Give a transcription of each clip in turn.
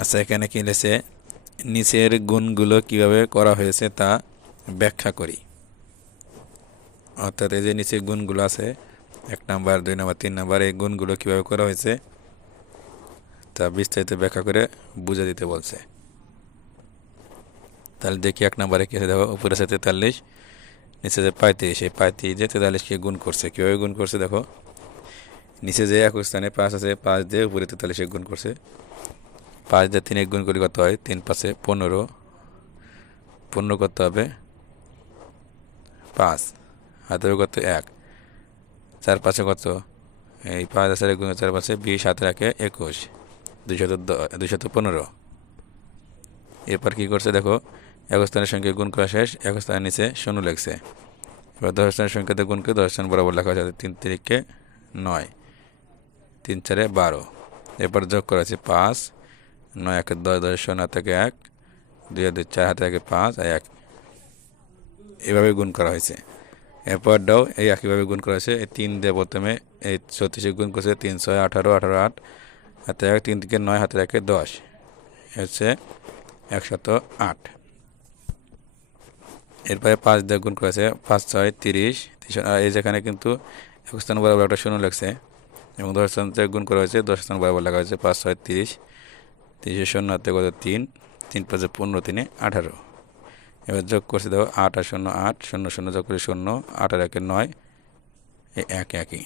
আচ্ছা এখানে কি লিখেছে? নিচের গুণগুলো কীভাবে করা হয়েছে তা ব্যাখ্যা করি। অর্থাৎ এই যে নিচে গুণগুলো আছে, এক নাম্বার, দুই নাম্বার, তিন নাম্বার, এই গুণগুলো কীভাবে করা হয়েছে তা বিস্তারিত ব্যাখ্যা করে বুঝে দিতে বলছে। তাহলে দেখি এক নাম্বারে কি দেখো, উপরে আছে তেতাল্লিশ, নিচে যে পঁয়ত্রিশ, এই পঁয়ত্রিশ যে তেতাল্লিশকে গুণ করছে, কীভাবে গুণ করছে, দেখো। নিচে যে এক স্থানে পাঁচ আছে, পাঁচ দিয়ে উপরে তেতাল্লিশে গুণ করছে। পাঁচ দিয়ে তিন এক গুণ করি কত হয়? তিন পাশে পনেরো। পনেরো করতে হবে পাঁচ। হাতের কত? এক। চার পাঁচে কত? এই পাঁচ হাজার গুণ চার পাঁচে বিশ, হাতে রাখে একুশ। দুইশত দুইশত পনেরো। এরপর কী করছে? দেখো, এক স্থানের সঙ্গে গুণ করা শেষ, এক স্থানের নিচে শূন্য লেগছে এবার দশ স্থানের সংখ্যাতে গুণ করে দশ স্থান বরাবর লেখা হয়েছে তিন তিরিকে নয়, তিন চারে বারো। এরপর যোগ করা আছে পাঁচ নয় একে দশ দশ, শূন্য হাত থেকে এক, দুই দুই, চার হাতে থেকে পাঁচ, আর এক। এভাবে গুণ করা হয়েছে। এরপর ডাও এই একইভাবে গুণ করা হয়েছে। এই তিন দিয়ে প্রথমে এই ছত্রিশে গুণ করেছে তিন, ছয়, আঠারো আঠারো, আট, হাতে এক, তিন থেকে নয়, হাতে রাখে দশ। হচ্ছে একশত আট। এরপরে পাঁচ দিয়ে গুণ করেছে পাঁচ, ছয়, তিরিশ এই যেখানে কিন্তু এক স্থান বরাবর একটা শূন্য লাগছে এবং দশ স্থান গুণ করা হয়েছে, দশ স্থান বরাবর লেখা হয়েছে পাঁচ, ছয়, তিরিশ। তিরিশে শূন্য হাতে কত তিন তিন পাঁচে পনেরো, তিনে আঠারো। এবার যোগ করছে দেখো, আট আর শূন্য আট, শূন্য শূন্য যোগ করে শূন্য, আট আর একে নয়, এই এক একই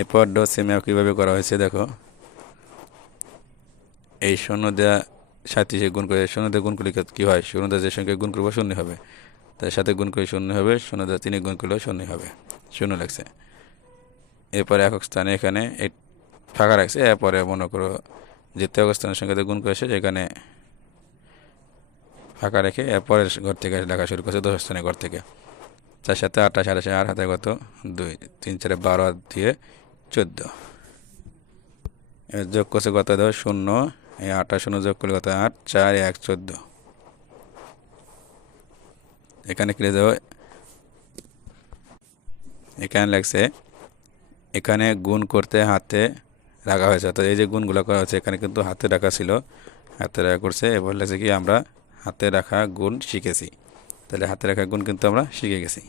এরপর ডো সেম কীভাবে করা হয়েছে দেখো। এই শূন্য দেওয়া সাঁত্রিশে গুণ করে, শূন্য দিয়ে গুণ করলে কী হয়? শূন্য দেওয়া যে সঙ্গে গুণ করব শূন্য হবে। তার সাথে গুণ করে শূন্য হবে, শূন্য দেওয়া তিনে গুণ করলেও শূন্য হবে। শূন্য লাগছে। এরপরে একক স্থানে এখানে ফাঁকা রাখছে, এরপরে মনে করো দ্বিতীয় স্থানের সঙ্গে গুণ করেছে, যেখানে ফাঁকা রেখে এরপরে ঘর থেকে লেখা শুরু করছে দশ স্থানের ঘর থেকে। চার সাথে আঠাশ আঠাশে আর হাতে কত? দুই, তিন চারে বারো হাত দিয়ে চোদ্দ। যোগ করছে কত? দেওয়া শূন্য। এই আটটা শূন্য যোগ করলে কত? আট, চার, এক, চোদ্দ। এখানে কিনে দেবো? এখানে লাগছে এখানে গুণ করতে হাতে রাখা হয়েছে। অর্থাৎ এই যে গুণগুলো করা হয়েছে এখানে কিন্তু হাতে রাখা ছিল। হাতে রাখা করছে এবার লাগছে কি, আমরা হাতে রাখা গুণ শিখেছি। তাহলে হাতে রাখা গুণ কিন্তু আমরা শিখে গেছি।